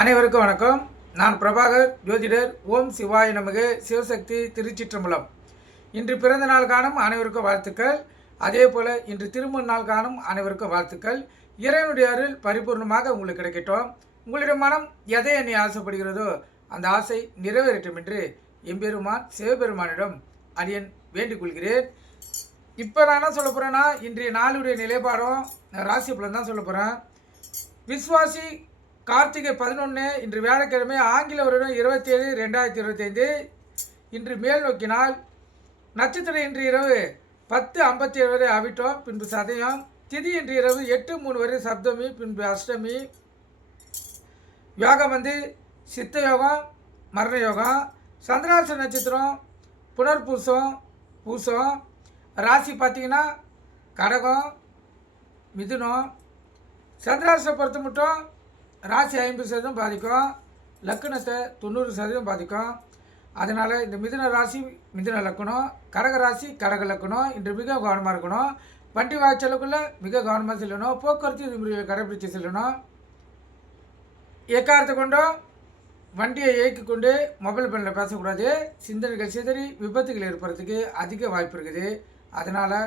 அனைவருக்கும் வணக்கம். நான் பிரபாகர் ஜோதிடர் ஓம் சிவாய நமக சிவசக்தி திருச்சிற்றம்பலம். இன்று பிறந்த நாள் காணும் அனைவருக்கும் வாழ்த்துக்கள். அதே போல் இன்று திருமண நாள் காணும் அனைவருக்கும் வாழ்த்துக்கள். இறைவனுடைய அருள் பரிபூர்ணமாக உங்களுக்கு கிடைக்கட்டும். உங்களுடைய மனம் எதை என்னை ஆசைப்படுகிறதோ அந்த ஆசை நிறைவேறட்டும் என்று எம்பெருமான் சிவபெருமானிடம் அடியன் வேண்டிக் கொள்கிறேன் இப்போ நான் என்ன சொல்ல போகிறேன்னா இன்றைய நாளுடைய நிலைப்பாடும் ராசி பலன் தான் சொல்ல போகிறேன் விஸ்வாசி கார்த்திகை பதினொன்று இன்று வியாழக்கிழமை ஆங்கில வருடம் இருபத்தி ஏழு ரெண்டாயிரத்தி இருபத்தைந்து. இன்று மேல் நோக்கினால் நட்சத்திரம் இன்று இரவு பத்து ஐம்பத்தி ஏழு வரை அவிட்டோம் பின்பு சதயம். திதி இன்று இரவு எட்டு மூணு வரை சப்தமி பின்பு அஷ்டமி. யோகம் வந்து சித்த யோகம் மரண யோகம் சந்திராச நட்சத்திரம் புனர்பூசம் பூசம். ராசி பார்த்தீங்கன்னா கடகம் மிதுனம். சந்திராசை பொறுத்த மட்டும் ராசி ஐம்பது சதவீதம் பாதிக்கும். லக்கணத்தை தொண்ணூறு சதவீதம் பாதிக்கும். அதனால் இந்த மிதுன ராசி மிதுன லக்கணம் கடக ராசி கடக லக்கணம் இன்று மிக கவனமாக இருக்கணும். வண்டி வாய்ச்சலுக்குள்ளே மிக கவனமாக செல்லணும். போக்குவரத்து விதிமுறைகளை கடைபிடித்து செல்லணும். எக்காரத்தை கொண்டோ வண்டியை இயக்கி கொண்டு மொபைல் ஃபோனில் பேசக்கூடாது. சிந்தனைகள் சிதறி விபத்துகள் ஏற்படுறதுக்கு அதிக வாய்ப்பு இருக்குது. அதனால்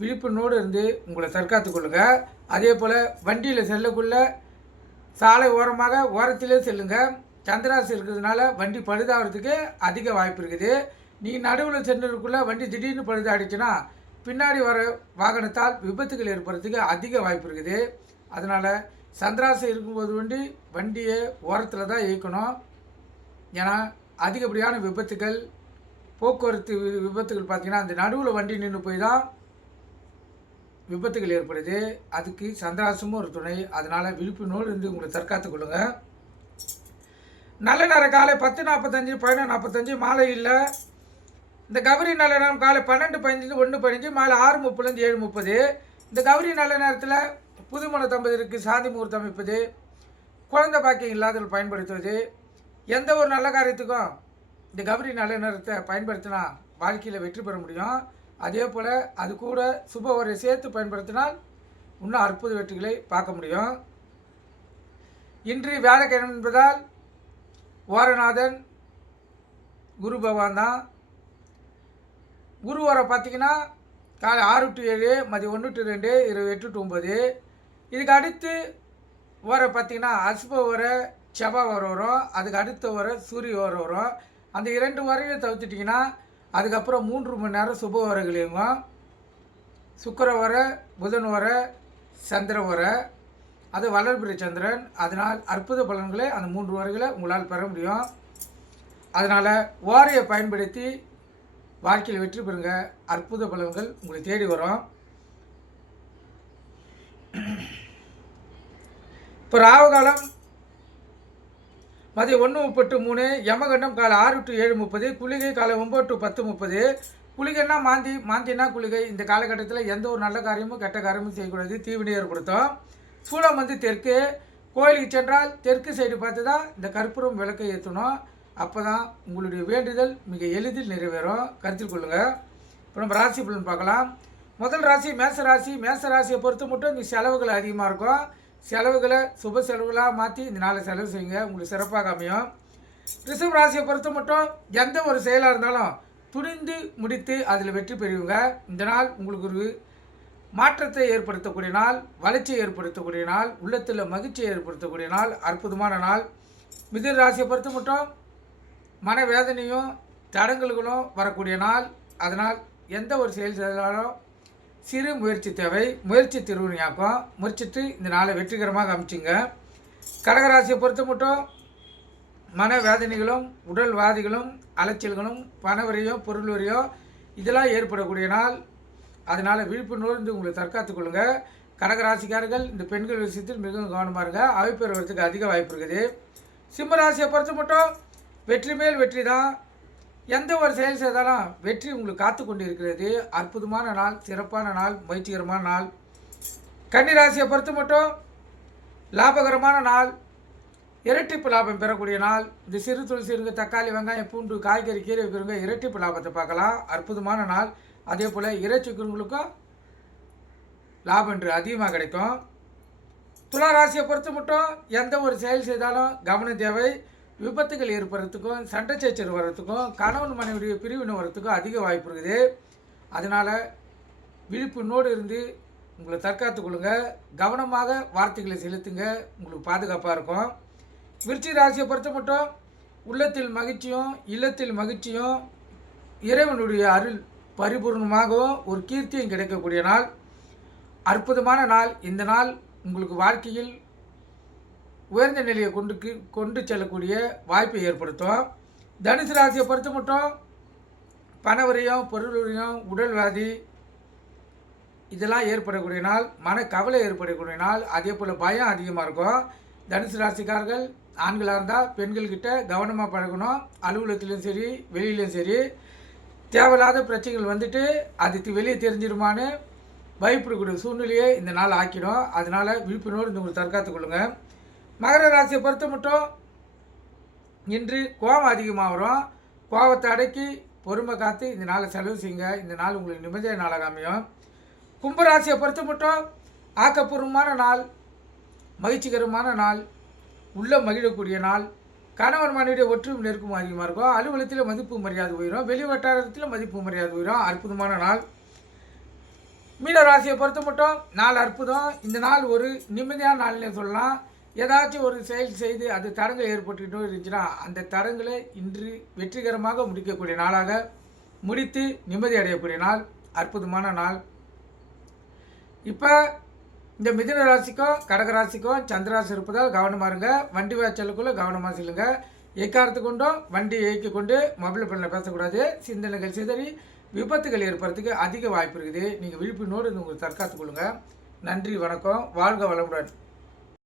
விழிப்புணோடு இருந்து உங்களை தற்காத்துக் கொள்ளுங்கள் அதே போல் வண்டியில் செல்லக்குள்ளே சாலை ஓரமாக ஓரத்திலே செல்லுங்க. சந்திராசி இருக்கிறதுனால வண்டி பழுதாகிறதுக்கு அதிக வாய்ப்பு இருக்குது. நீ நடுவில் சென்றதுக்குள்ளே வண்டி திடீர்னு பழுதாடிச்சுன்னா பின்னாடி வர வாகனத்தால் விபத்துகள் ஏற்படுறதுக்கு அதிக வாய்ப்பு இருக்குது. அதனால் சந்திராசை இருக்கும்போது வண்டி வண்டியை ஓரத்தில் தான் இயக்கணும். ஏன்னா அதிகப்படியான விபத்துகள் போக்குவரத்து வி- விபத்துகள் பார்த்திங்கன்னா அந்த நடுவில் வண்டி நின்று போய் தான் விபத்துகள் ஏற்படுது. அதுக்கு சந்திராசமும் ஒரு துணை. அதனால் விழிப்புணோடு இருந்து உங்களை தற்காத்துக் கொள்ளுங்க. நல்ல நேரம். காலை பத்து நாற்பத்தஞ்சு பதினொன்று நாற்பத்தஞ்சு மாலை இல்லை. இந்த கௌரி நல்ல நேரம். காலை பன்னெண்டு பதினஞ்சு ஒன்று பதினஞ்சு மாலை ஆறு முப்பதுலேருந்து ஏழு முப்பது. இந்த கௌரி நல்ல நேரத்தில் புதுமண தம்பதியருக்கு சாந்தி முகூர்த்தம் அமைப்பது குழந்தை பாக்கியம் இல்லாதவர்கள் பயன்படுத்துவது எந்த ஒரு நல்ல காரியத்துக்கும் இந்த கௌரி நல்ல நேரத்தை பயன்படுத்தினா வாழ்க்கையில் வெற்றி பெற முடியும். அதே போல் அது கூட சுப உரை சேர்த்து பயன்படுத்தினால் இன்னும் அற்புத வெற்றிகளை பார்க்க முடியும். இன்று வியாழக்கிழமை என்பதால் ஓரநாதன் குரு பகவான் தான். குரு வர பார்த்திங்கன்னா காலை ஆறு டு ஏழு மதியம் ஒன்று டு ரெண்டு இருபது எட்டு டு ஒம்பது இதுக்கு அடுத்து வர பார்த்திங்கன்னா அசுப வர செவ்வாய் வர வரும். அதுக்கு அடுத்த வர சூரிய வர வரும். அந்த இரண்டு வரையும் தவிர்த்துட்டிங்கன்னா அதுக்கப்புறம் மூன்று மணி நேரம் சுப வரகளையும் இயங்கும் வர புதன் வர சந்திரன் வர. அது வளர்பிறை சந்திரன். அதனால் அற்புத பலன்களை அந்த மூன்று வரைகளை உங்களால் பெற முடியும். அதனால் ஓரையை பயன்படுத்தி வாழ்க்கையில் வெற்றி பெறுங்க. அற்புத பலன்கள் உங்களை தேடி வரும். இப்போ ராவகாலம் மதியம் ஒன்று முப்பட்டு மூணு யமகண்டம் காலை ஆறு டு ஏழு முப்பது குளிகை காலை ஒம்பது டு பத்து முப்பது. குளிகைன்னா மாந்தி மாந்தினா குளிகை. இந்த காலகட்டத்தில் எந்த ஒரு நல்ல காரியமும் கெட்ட காரியமும் செய்யக்கூடாது. தீவினை ஏற்படுத்தும் சூளம் வந்து தெற்கு. கோயிலுக்கு சென்றால் தெற்கு சைடு பார்த்து தான் இந்த கற்பூரம் விளக்கை ஏற்றணும். அப்போ தான் உங்களுடைய வேண்டுதல் மிக எளிதில் நிறைவேறும். கருத்தில் கொள்ளுங்கள் இப்போ நம்ம ராசி பலன் பார்க்கலாம். முதல் ராசி மேச ராசி மேச ராசியை பொறுத்து மட்டும் இந்த செலவுகள் அதிகமாக இருக்கும். செலவுகளை சுப செலவுகளாக மாற்றி இந்த நாளை செலவு செய்யுங்க. உங்களுக்கு சிறப்பாக அமையும். ரிசர்வ் ராசியை பொறுத்த மட்டும் எந்த ஒரு செயலாக இருந்தாலும் துணிந்து முடித்து அதில் வெற்றி பெறுவீங்க. இந்த நாள் உங்களுக்கு ஒரு மாற்றத்தை ஏற்படுத்தக்கூடிய நாள் வளர்ச்சியை ஏற்படுத்தக்கூடிய நாள் உள்ளத்தில் மகிழ்ச்சியை ஏற்படுத்தக்கூடிய நாள் அற்புதமான நாள். மிதுன ராசியை பொறுத்த மட்டும் மனவேதனையும் தடங்கல்களும் வரக்கூடிய நாள். அதனால் எந்த ஒரு செயல் செய்தாலும் சிறு முயற்சி தேவை முயற்சி திருவினையாக்கும் முயற்சித்து இந்த நாளை வெற்றிகரமாக அமைச்சிங்க கடகராசியை பொறுத்த மட்டும் மனவேதனைகளும் உடல் வாதிகளும் அலைச்சல்களும் பணவரையோ பொருள் வரையோ இதெல்லாம் ஏற்படக்கூடிய நாள். அதனால் விழிப்புணர்வு உங்களை தற்காத்துக் கொள்ளுங்கள் கடகராசிக்காரர்கள் இந்த பெண்கள் விஷயத்தில் மிகவும் கவனமாக இருங்க. அவை பெறுவதற்கு அதிக வாய்ப்பு இருக்குது. சிம்ம ராசியை பொறுத்த மட்டும் வெற்றி மேல் வெற்றி தான் எந்த ஒரு செயல் செய்தாலும் வெற்றி உங்களுக்கு காத்து கொண்டு இருக்கிறது அற்புதமான நாள் சிறப்பான நாள் முயற்சிகரமான நாள். கன்னிராசியை பொறுத்து மட்டும் லாபகரமான நாள் இரட்டிப்பு லாபம் பெறக்கூடிய நாள். இந்த சிறு தொழில் சிறுங்க தக்காளி வெங்காயம் பூண்டு காய்கறி கீரை வைக்கிறவங்க இரட்டிப்பு லாபத்தை பார்க்கலாம். அற்புதமான நாள். அதே போல் இறைச்சிக்கிறவங்களுக்கும் லாபம் என்று அதிகமாக கிடைக்கும். துலா ராசியை பொறுத்து மட்டும் எந்த ஒரு செயல் செய்தாலும் கவனம் தேவை. விபத்துகள் ஏற்படுறதுக்கும் சண்டை சேச்சர் வர்றதுக்கும் கணவன் மனைவியுடைய பிரிவினை வர்றதுக்கும் அதிக வாய்ப்பு இருக்குது. அதனால் விழிப்புணோடு இருந்து உங்களை தற்காத்துக் கொள்ளுங்க. கவனமாக வார்த்தைகளை செலுத்துங்க. உங்களுக்கு பாதுகாப்பாக இருக்கும். விருச்சி ராசியை பொறுத்த மட்டும் உள்ளத்தில் மகிழ்ச்சியும் இல்லத்தில் மகிழ்ச்சியும் இறைவனுடைய அருள் பரிபூர்ணமாகவும் ஒரு கீர்த்தியும் கிடைக்கக்கூடிய நாள். அற்புதமான நாள். இந்த நாள் உங்களுக்கு வாழ்க்கையில் உயர்ந்த நிலையை கொண்டு கொண்டு செல்லக்கூடிய வாய்ப்பை ஏற்படுத்தும். தனுசு ராசியை பொறுத்த மட்டும் பணவரையும் பொருளையும் உடல்வாதி இதெல்லாம் ஏற்படக்கூடிய நாள் மனக்கவலை ஏற்படக்கூடிய நாள் அதே போல் பயம் அதிகமாக இருக்கும். தனுசு ராசிக்காரர்கள் ஆண்களாக இருந்தால் பெண்கள்கிட்ட கவனமாக பழகணும். அலுவலகத்துலேயும் சரி வெளியிலையும் சரி தேவையில்லாத பிரச்சனைகள் வந்துட்டு அதுக்கு வெளியே தெரிஞ்சிருமான்னு பயப்படக்கூடிய சூழ்நிலையை இந்த நாள் ஆக்கிடும். அதனால் விழிப்புணர்வு இந்த உங்களுக்கு தற்காத்துக் கொள்ளுங்கள் மகர ராசியை பொறுத்த மட்டும் இன்று கோபம் அதிகமாக வரும். கோபத்தை அடக்கி பொறுமை காத்து இந்த நாளை செலவு செய்யுங்க. இந்த நாள் உங்களுக்கு நிம்மதியான நாளாக அமையும். கும்பராசியை பொறுத்த மட்டும் ஆக்கப்பூர்வமான நாள் மகிழ்ச்சிகரமான நாள் உள்ள மகிழக்கூடிய நாள். கணவன் மனைவியுடைய ஒற்றுமை நெருக்கம் அதிகமாக இருக்கும். அலுவலகத்தில் மதிப்பு மரியாதை உயரும். வெளி வட்டாரத்தில் மதிப்பு மரியாதை உயரும். அற்புதமான நாள். மீன ராசியை பொறுத்த மட்டும் நாள் அற்புதம். இந்த நாள் ஒரு நிம்மதியான நாள்னே சொல்லலாம். ஏதாச்சும் ஒரு செயல் செய்து அது தடங்கள் ஏற்பட்டுக்கிட்டோ இருந்துச்சுன்னா அந்த தடங்களை இன்று வெற்றிகரமாக முடிக்கக்கூடிய நாளாக முடித்து நிம்மதி அடையக்கூடிய நாள் அற்புதமான நாள். இப்போ இந்த மிதுன ராசிக்கும் கடக ராசிக்கும் சந்திராசி இருப்பதால் கவனமாக இருங்க. வண்டி வாய்ச்சலுக்குள்ளே கவனமாக செல்லுங்க. எக்காரத்து கொண்டும் வண்டி இயக்கி கொண்டு மொபைல் ஃபோனில் பேசக்கூடாது. சிந்தனைகள் சிதறி விபத்துகள் ஏற்படுறதுக்கு அதிக வாய்ப்பு இருக்குது. நீங்கள் விழிப்புணோடு இந்த உங்களுக்கு தற்காத்துக் கொள்ளுங்கள் நன்றி வணக்கம். வாழ்க வளமுடன்.